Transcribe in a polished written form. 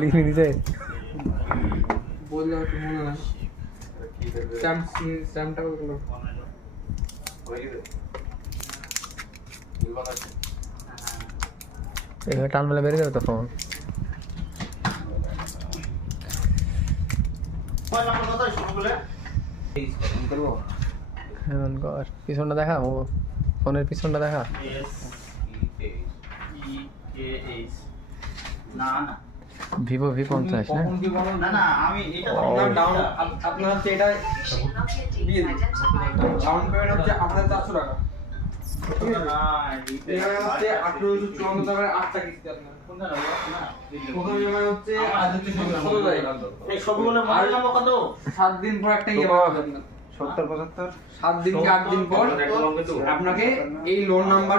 लिख नहीं दीजिए बोल जाओ तुम ना स्टैम्प टा बोलो एक टाइम में बेर गया तो फोन फोन नंबर কত শুরু করে করব এখন কর পিছনটা দেখা ও ফোনের পিছনটা দেখা এস ই কে এইচ না না ভিভো V50 না কখন কি বলো না না আমি এটা ডাউন আপনার হচ্ছে এটা ডাউন পেমেন্ট হচ্ছে আপনার 400 টাকা না এখানে হচ্ছে 1854 টাকার 8টা কিস্তি আপনার কোনটা লাগবে না প্রথম ইএমআই হচ্ছে আজ হচ্ছে 16 তারিখ এই সবগুলো মোবাইল নাম্বার কত 7 দিন পর একটা ইএমআই হবে আপনার 70 75 7 দিন কি 8 দিন পর আপনাকে এই লোন নাম্বার